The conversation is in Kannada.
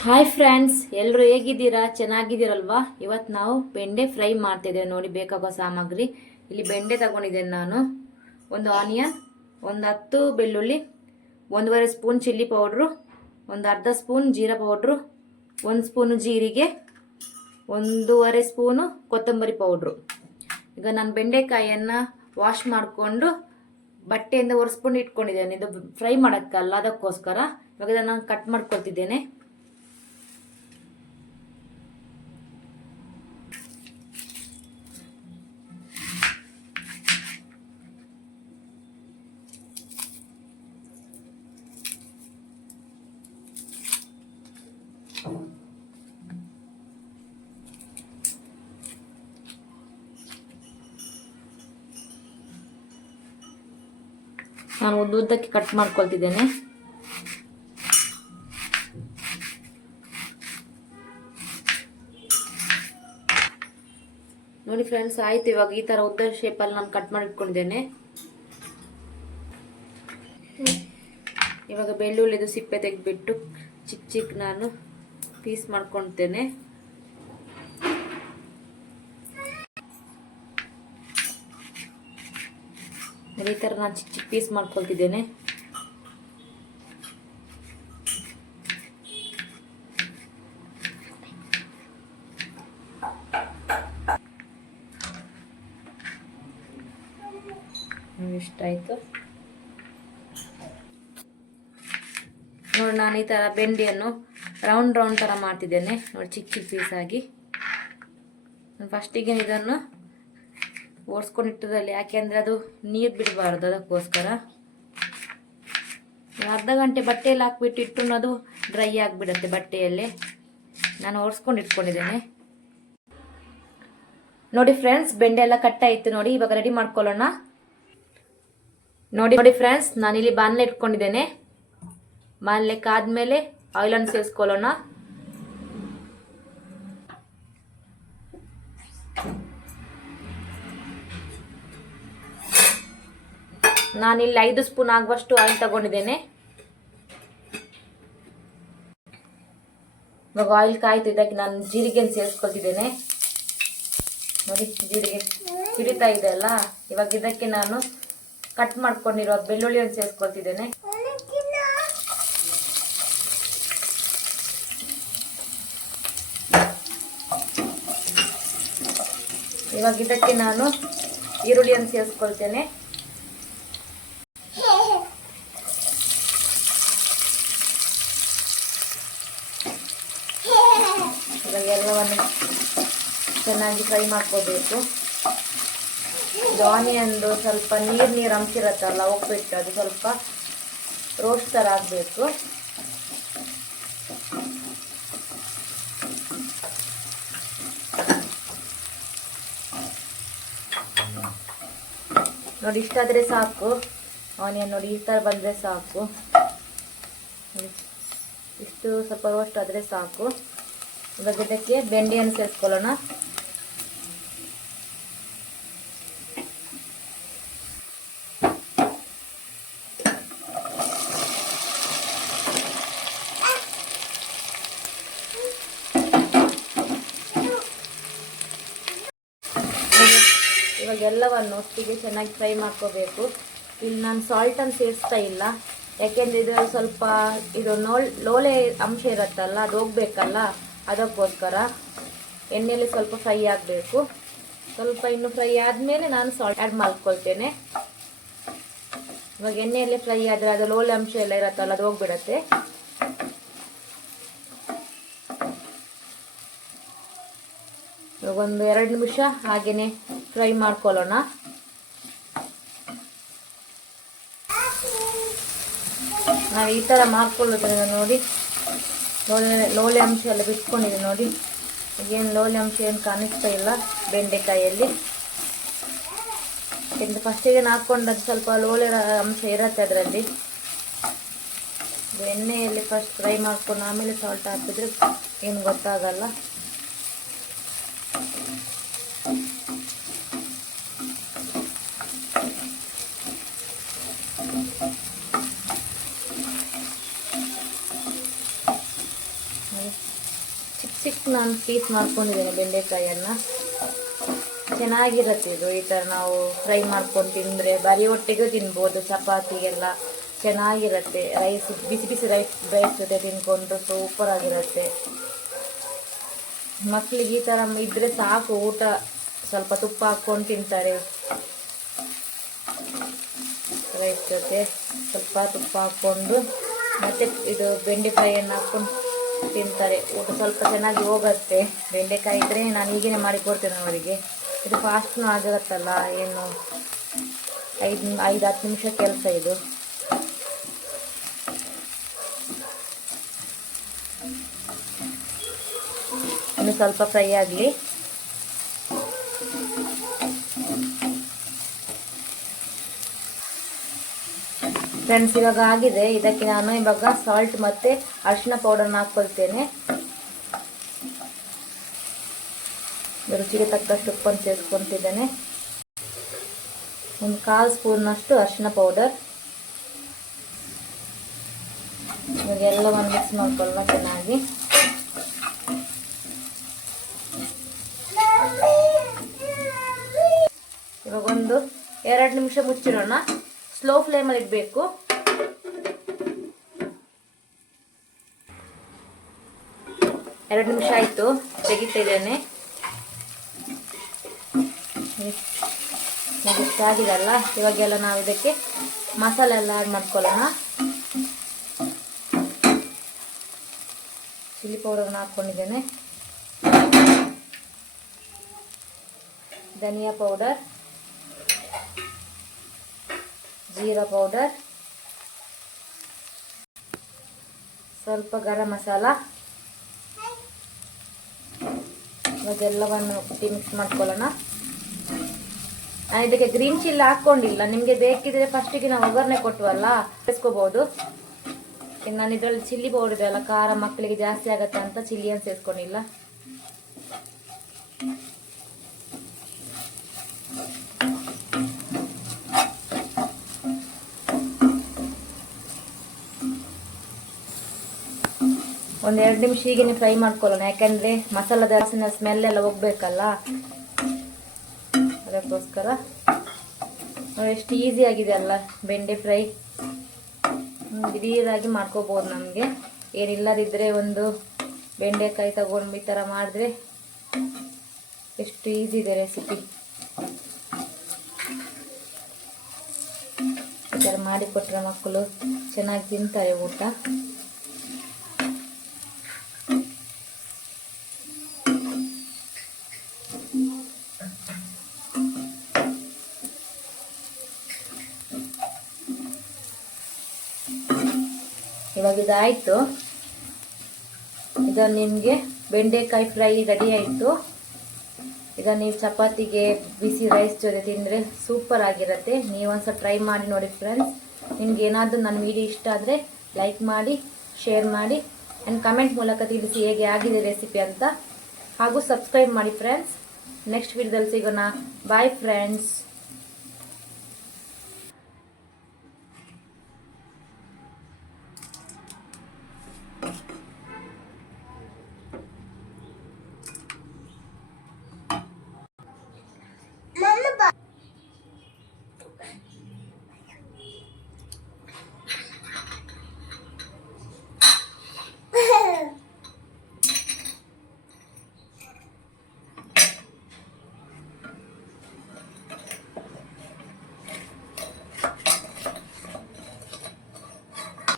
ಹಾಯ್ ಫ್ರೆಂಡ್ಸ್, ಎಲ್ಲರೂ ಹೇಗಿದ್ದೀರಾ? ಚೆನ್ನಾಗಿದ್ದೀರಲ್ವಾ? ಇವತ್ತು ನಾವು ಬೆಂಡೆ ಫ್ರೈ ಮಾಡ್ತಿದ್ದೇವೆ. ನೋಡಿ, ಬೇಕಾಗೋ ಸಾಮಗ್ರಿ ಇಲ್ಲಿ ಬೆಂಡೆ ತಗೊಂಡಿದ್ದೇನೆ ನಾನು. ಒಂದು ಆನಿಯನ್, ಒಂದು 10 ಬೆಳ್ಳುಳ್ಳಿ, 1.5 ಸ್ಪೂನ್ ಚಿಲ್ಲಿ ಪೌಡ್ರು, ಒಂದು ಅರ್ಧ ಸ್ಪೂನ್ ಜೀರಾ ಪೌಡ್ರು, 1 ಸ್ಪೂನು ಜೀರಿಗೆ, 1.5 ಸ್ಪೂನು ಕೊತ್ತಂಬರಿ ಪೌಡ್ರು. ಈಗ ನಾನು ಬೆಂಡೆಕಾಯಿಯನ್ನು ವಾಶ್ ಮಾಡಿಕೊಂಡು ಬಟ್ಟೆಯಿಂದ ಒರೆಸ್ಕೊಂಡು ಇಟ್ಕೊಂಡಿದ್ದೇನೆ. ಇದು ಫ್ರೈ ಮಾಡೋಕ್ಕಲ್ಲ, ಅದಕ್ಕೋಸ್ಕರ ಇವಾಗ ನಾನು ಕಟ್ ಮಾಡ್ಕೊಳ್ತಿದ್ದೇನೆ. ನಾನು ಉದ್ದಕ್ಕೆ ಕಟ್ ಮಾಡ್ಕೊಳ್ತಿದ್ದೇನೆ. ನೋಡಿ ಫ್ರೆಂಡ್ಸ್, ಆಯ್ತು. ಇವಾಗ ಈ ತರ ಉದ್ದ ಶೇಪಲ್ಲಿ ನಾನು ಕಟ್ ಮಾಡಿ ಇಟ್ಕೊಂಡಿದ್ದೇನೆ. ಇವಾಗ ಬೆಳ್ಳುಳ್ಳಿದು ಸಿಪ್ಪೆ ತೆಗೆದ್ಬಿಟ್ಟು ಚಿಕ್ಕ ಚಿಕ್ಕ ನಾನು ಪೀಸ್ ಮಾಡ್ಕೊಳ್ತೇನೆ. ಈ ಥರ ನಾನು ಚಿಕ್ಕ ಚಿಕ್ಕ ಪೀಸ್ ಮಾಡ್ಕೊಳ್ತಿದ್ದೇನೆ. ಇಷ್ಟಾಯಿತು ನೋಡಿ. ನಾನು ಈ ಥರ ಬೆಂಡೆಯನ್ನು ರೌಂಡ್ ಥರ ಮಾಡ್ತಿದ್ದೇನೆ ನೋಡಿ, ಚಿಕ್ಕ ಚಿಕ್ಕ ಪೀಸ್ ಆಗಿ. ನಾನು ಫಸ್ಟಿಗೆ ಇದನ್ನು ಓಡಿಸ್ಕೊಂಡಿಟ್ಟದಲ್ಲಿ, ಯಾಕೆಂದರೆ ಅದು ನೀರು ಬಿಡಬಾರ್ದು, ಅದಕ್ಕೋಸ್ಕರ. ಅರ್ಧ ಗಂಟೆ ಬಟ್ಟೆಯಲ್ಲಿ ಹಾಕ್ಬಿಟ್ಟು ಇಟ್ಟು ಅದು ಡ್ರೈ ಆಗಿಬಿಡುತ್ತೆ ಬಟ್ಟೆಯಲ್ಲೇ. ನಾನು ಓಡಿಸ್ಕೊಂಡು ಇಟ್ಕೊಂಡಿದ್ದೇನೆ ನೋಡಿ ಫ್ರೆಂಡ್ಸ್. ಬೆಂಡೆ ಎಲ್ಲ ಕಟ್ ಆಯಿತು ನೋಡಿ. ಇವಾಗ ರೆಡಿ ಮಾಡ್ಕೊಳ್ಳೋಣ. ನೋಡಿ ಫ್ರೆಂಡ್ಸ್, ನಾನಿಲ್ಲಿ ಬಾಣಲೆ ಇಟ್ಕೊಂಡಿದ್ದೇನೆ. ಬಾಣಲೆ ಕಾದ್ಮೇಲೆ ಆಯಿಲನ್ನು ಸೇರಿಸ್ಕೊಳ್ಳೋಣ. ನಾನಿಲ್ಲಿ 5 ಸ್ಪೂನ್ ಆಗುವಷ್ಟು ಆಯಿಲ್ ತಗೊಂಡಿದ್ದೇನೆ. ಇವಾಗ ಆಯಿಲ್ ಕಾಯ್ತು. ಇದಕ್ಕೆ ನಾನು ಜೀರಿಗೆಯನ್ನು ಸೇರಿಸ್ಕೊಳ್ತಿದ್ದೇನೆ ನೋಡಿ. ಜೀರಿಗೆ ಹಿಡಿತಾ ಇದೆ ಅಲ್ಲ, ಇವಾಗ ಇದಕ್ಕೆ ನಾನು ಕಟ್ ಮಾಡ್ಕೊಂಡಿರೋ ಬೆಳ್ಳುಳ್ಳಿಯನ್ನು ಸೇರಿಸ್ಕೊಳ್ತಿದ್ದೇನೆ. ಇವಾಗ ಇದಕ್ಕೆ ನಾನು ಈರುಳ್ಳಿಯನ್ನು ಸೇರಿಸ್ಕೊಳ್ತೇನೆ. ಇವಾಗ ಎಲ್ಲವನ್ನು ಚೆನ್ನಾಗಿ ಫ್ರೈ ಮಾಡ್ಕೋಬೇಕು. ಇದು ಆನಿಯನ್ದು ಸ್ವಲ್ಪ ನೀರು ಅಂಶ ಇರುತ್ತಲ್ಲ, ಹೋಗ್ಬಿಟ್ಟು ಅದು ಸ್ವಲ್ಪ ರೋಸ್ಟ್ ಥರ ಆಗಬೇಕು. ನೋಡಿ, ಇಷ್ಟಾದರೆ ಸಾಕು. ಆನಿಯನ್ ನೋಡಿ ಈ ಥರ ಬಂದರೆ ಸಾಕು. ಇಷ್ಟು ಸ್ವಲ್ಪ ರೋಸ್ಟ್ ಆದರೆ ಸಾಕು. ಇವಾಗ ಇದಕ್ಕೆ ಬೆಂಡೆಯನ್ನು ಸೇರಿಸ್ಕೊಳ್ಳೋಣ. ಇವಾಗ ಎಲ್ಲವನ್ನು ಒಟ್ಟಿಗೆ ಚೆನ್ನಾಗಿ ಫ್ರೈ ಮಾಡ್ಕೋಬೇಕು. ಇಲ್ಲಿ ನಾನು ಸಾಲ್ಟನ್ನು ಸೇರಿಸ್ತಾ ಇಲ್ಲ, ಯಾಕೆಂದರೆ ಇದು ಸ್ವಲ್ಪ ಲೋಳೆ ಅಂಶ ಇರುತ್ತಲ್ಲ, ಅದು ಹೋಗ್ಬೇಕಲ್ಲ, ಅದಕ್ಕೋಸ್ಕರ. ಎಣ್ಣೆಯಲ್ಲಿ ಸ್ವಲ್ಪ ಫ್ರೈ ಆಗಬೇಕು. ಸ್ವಲ್ಪ ಇನ್ನು ಫ್ರೈ ಆದಮೇಲೆ ನಾನು ಸಾಲ್ಟ್ ಆ್ಯಡ್ ಮಾಡ್ಕೊಳ್ತೇನೆ. ಇವಾಗ ಎಣ್ಣೆಯಲ್ಲಿ ಫ್ರೈ ಆದರೆ ಅದು ಲೋಳೆ ಅಂಶ ಎಲ್ಲ ಇರುತ್ತಲ್ಲ, ಅದು ಹೋಗ್ಬಿಡತ್ತೆ. ಇವಾಗ ಒಂದು 2 ನಿಮಿಷ ಹಾಗೆಯೇ ಫ್ರೈ ಮಾಡ್ಕೊಳ್ಳೋಣ. ನಾವು ಈ ಥರ ಮಾಡ್ಕೊಳ್ಳೋದ್ರಿಂದ ನೋಡಿ ಲೋಳೆ ಅಂಶ ಎಲ್ಲ ಬಿಟ್ಕೊಂಡಿದೆ ನೋಡಿ. ಏನು ಲೋಳೆ ಅಂಶ ಏನು ಕಾಣಿಸ್ತಾ ಇಲ್ಲ ಬೆಂಡೆಕಾಯಲ್ಲಿ. ಯಾಕೆಂದರೆ ಫಸ್ಟಿಗೆ ಹಾಕ್ಕೊಂಡದ್ದು ಸ್ವಲ್ಪ ಲೋಳೆ ಅಂಶ ಇರುತ್ತೆ ಅದರಲ್ಲಿ. ಎಣ್ಣೆಯಲ್ಲಿ ಫಸ್ಟ್ ಫ್ರೈ ಮಾಡ್ಕೊಂಡು ಆಮೇಲೆ ಸಾಲ್ಟ್ ಹಾಕಿದ್ರೆ ಏನು ಗೊತ್ತಾಗಲ್ಲ. ಚಿಕ್ಕ ನಾನು ಪೀಸ್ ಮಾಡ್ಕೊಂಡಿದ್ದೇನೆ ಬೆಂಡೆಕಾಯನ್ನು. ಚೆನ್ನಾಗಿರುತ್ತೆ ಇದು. ಈ ಥರ ನಾವು ಫ್ರೈ ಮಾಡ್ಕೊಂಡು ತಿಂದರೆ ಬರೀ ಹೊಟ್ಟೆಗೂ ತಿನ್ಬೋದು, ಚಪಾತಿಗೆಲ್ಲ ಚೆನ್ನಾಗಿರುತ್ತೆ. ರೈಸ್ ಬಿಸಿ ಬಿಸಿ ರೈಸ್ ಜೊತೆ ತಿನ್ಕೊಂಡು ಸೂಪರ್ ಆಗಿರುತ್ತೆ. ಮಕ್ಕಳಿಗೆ ಈ ಥರ ಇದ್ದರೆ ಸಾಕು, ಊಟ ಸ್ವಲ್ಪ ತುಪ್ಪ ಹಾಕ್ಕೊಂಡು ತಿಂತಾರೆ. ರೈಸ್ ಜೊತೆ ಸ್ವಲ್ಪ ತುಪ್ಪ ಹಾಕ್ಕೊಂಡು ಮತ್ತು ಇದು ಬೆಂಡೆ ಫ್ರೈಯನ್ನು ಹಾಕ್ಕೊಂಡು ತಿಂತಾರೆ. ಊಟ ಸ್ವಲ್ಪ ಚೆನ್ನಾಗಿ ಹೋಗುತ್ತೆ. ಬೆಂಡೆಕಾಯಿ ಇದ್ದರೆ ನಾನು ಹೀಗೇ ಮಾಡಿಕೊಡ್ತೇನೆ ಅವರಿಗೆ. ಇದು ಫಾಸ್ಟ್ನೂ ಆಗಿರುತ್ತಲ್ಲ, ಏನು 5-10 ನಿಮಿಷ ಕೆಲಸ ಇದು. ಇನ್ನು ಸ್ವಲ್ಪ ಫ್ರೈ ಆಗಲಿ. ಫ್ರೆಂಡ್ಸ್, ಇವಾಗ ಆಗಿದೆ. ಇದಕ್ಕೆ ನಾನು ಇವಾಗ ಸಾಲ್ಟ್ ಮತ್ತು ಅರಿಶಿನ ಪೌಡರ್ನ ಹಾಕ್ಕೊಳ್ತೇನೆ. ರುಚಿಗೆ ತಕ್ಕಷ್ಟು ಉಪ್ಪನ್ನು ಸೇರಿಸ್ಕೊತಿದ್ದೇನೆ. ಒಂದು 1/4 ಸ್ಪೂನ್ನಷ್ಟು ಅರಿಶಿನ ಪೌಡರ್. ಇವಾಗ ಎಲ್ಲವನ್ನು ಮಿಕ್ಸ್ ಮಾಡ್ಕೊಳ್ಳೋಣ ಚೆನ್ನಾಗಿ. ಇವಾಗ ಒಂದು 2 ನಿಮಿಷ ಮುಚ್ಚಿಡೋಣ. ಸ್ಲೋ ಫ್ಲೇಮಲ್ಲಿ ಇಡಬೇಕು. ಎರಡು ನಿಮಿಷ ಆಯಿತು, ತೆಗಿತಾ ಇದ್ದೇನೆ. ಆಗಿದಲ್ಲ, ಇವಾಗೆಲ್ಲ ನಾವು ಇದಕ್ಕೆ ಮಸಾಲೆ ಎಲ್ಲ ಆ್ಯಡ್ ಮಾಡ್ಕೊಳ್ಳೋಣ. ಚಿಲ್ಲಿ ಪೌಡರ್ನ ಹಾಕ್ಕೊಂಡಿದ್ದೇನೆ, ಧನಿಯಾ ಪೌಡರ್, ಜೀರಾ ಪೌಡರ್, ಸ್ವಲ್ಪ ಗರಂ ಮಸಾಲ. ಇವಾಗೆಲ್ಲವನ್ನು ಮಿಕ್ಸ್ ಮಾಡ್ಕೊಳ್ಳೋಣ. ನಾನು ಇದಕ್ಕೆ ಗ್ರೀನ್ ಚಿಲ್ಲಿ ಹಾಕ್ಕೊಂಡಿಲ್ಲ. ನಿಮಗೆ ಬೇಕಿದ್ರೆ ಫಸ್ಟಿಗೆ ನಾವು ಒಗ್ಗರಣೆ ಕೊಟ್ಟವಲ್ಲ, ಸೇರಿಸ್ಕೋಬಹುದು. ಇನ್ನು ನಾನು ಇದರಲ್ಲಿ ಚಿಲ್ಲಿ ಪೌಡರ್ ಇದೆಯಲ್ಲ, ಖಾರ ಮಕ್ಕಳಿಗೆ ಜಾಸ್ತಿ ಆಗುತ್ತೆ ಅಂತ ಚಿಲ್ಲಿಯನ್ನು ಸೇರಿಸ್ಕೊಂಡಿಲ್ಲ. ಒಂದು 2 ನಿಮಿಷ ಹೀಗೆ ಫ್ರೈ ಮಾಡ್ಕೊಳ್ಳೋಣ. ಯಾಕಂದರೆ ಮಸಾಲದ ಸ್ಮೆಲ್ ಎಲ್ಲ ಹೋಗ್ಬೇಕಲ್ಲ, ಅದಕ್ಕೋಸ್ಕರ. ನೋಡಿ ಎಷ್ಟು ಈಸಿ ಆಗಿದೆ ಅಲ್ಲ ಬೆಂಡೆ ಫ್ರೈ. ದಿಢೀರಾಗಿ ಮಾಡ್ಕೋಬೋದು. ನಮಗೆ ಏನಿಲ್ಲದಿದ್ದರೆ ಒಂದು ಬೆಂಡೆಕಾಯಿ ತಗೊಂಡು ಈ ಥರ ಮಾಡಿದ್ರೆ ಎಷ್ಟು ಈಸಿ ಇದೆ ರೆಸಿಪಿ. ಈ ಥರ ಮಾಡಿಕೊಟ್ರೆ ಮಕ್ಕಳು ಚೆನ್ನಾಗಿ ತಿಂತಾರೆ ಊಟ. ಇವಾಗ ಇದಾಯಿತು. ಈಗ ನಿಮಗೆ ಬೆಂಡೆಕಾಯಿ ಫ್ರೈ ರೆಡಿ ಆಯಿತು. ಈಗ ನೀವು ಚಪಾತಿಗೆ ಬಿಸಿ ರೈಸ್ ಜೊತೆ ತಿಂದರೆ ಸೂಪರ್ ಆಗಿರುತ್ತೆ. ನೀವೊಂದ್ಸಲ ಟ್ರೈ ಮಾಡಿ ನೋಡಿ ಫ್ರೆಂಡ್ಸ್. ನಿಮ್ಗೆ ಏನಾದರೂ ನನ್ನ ವಿಡಿಯೋ ಇಷ್ಟ ಆದರೆ ಲೈಕ್ ಮಾಡಿ, ಶೇರ್ ಮಾಡಿ ಆ್ಯಂಡ್ ಕಮೆಂಟ್ ಮೂಲಕ ತಿಳಿಸಿ ಹೇಗೆ ಆಗಿದೆ ರೆಸಿಪಿ ಅಂತ. ಹಾಗೂ ಸಬ್ಸ್ಕ್ರೈಬ್ ಮಾಡಿ ಫ್ರೆಂಡ್ಸ್. ನೆಕ್ಸ್ಟ್ ವಿಡಿಯೋದಲ್ಲಿ ಸಿಗೋಣ. Bye friends.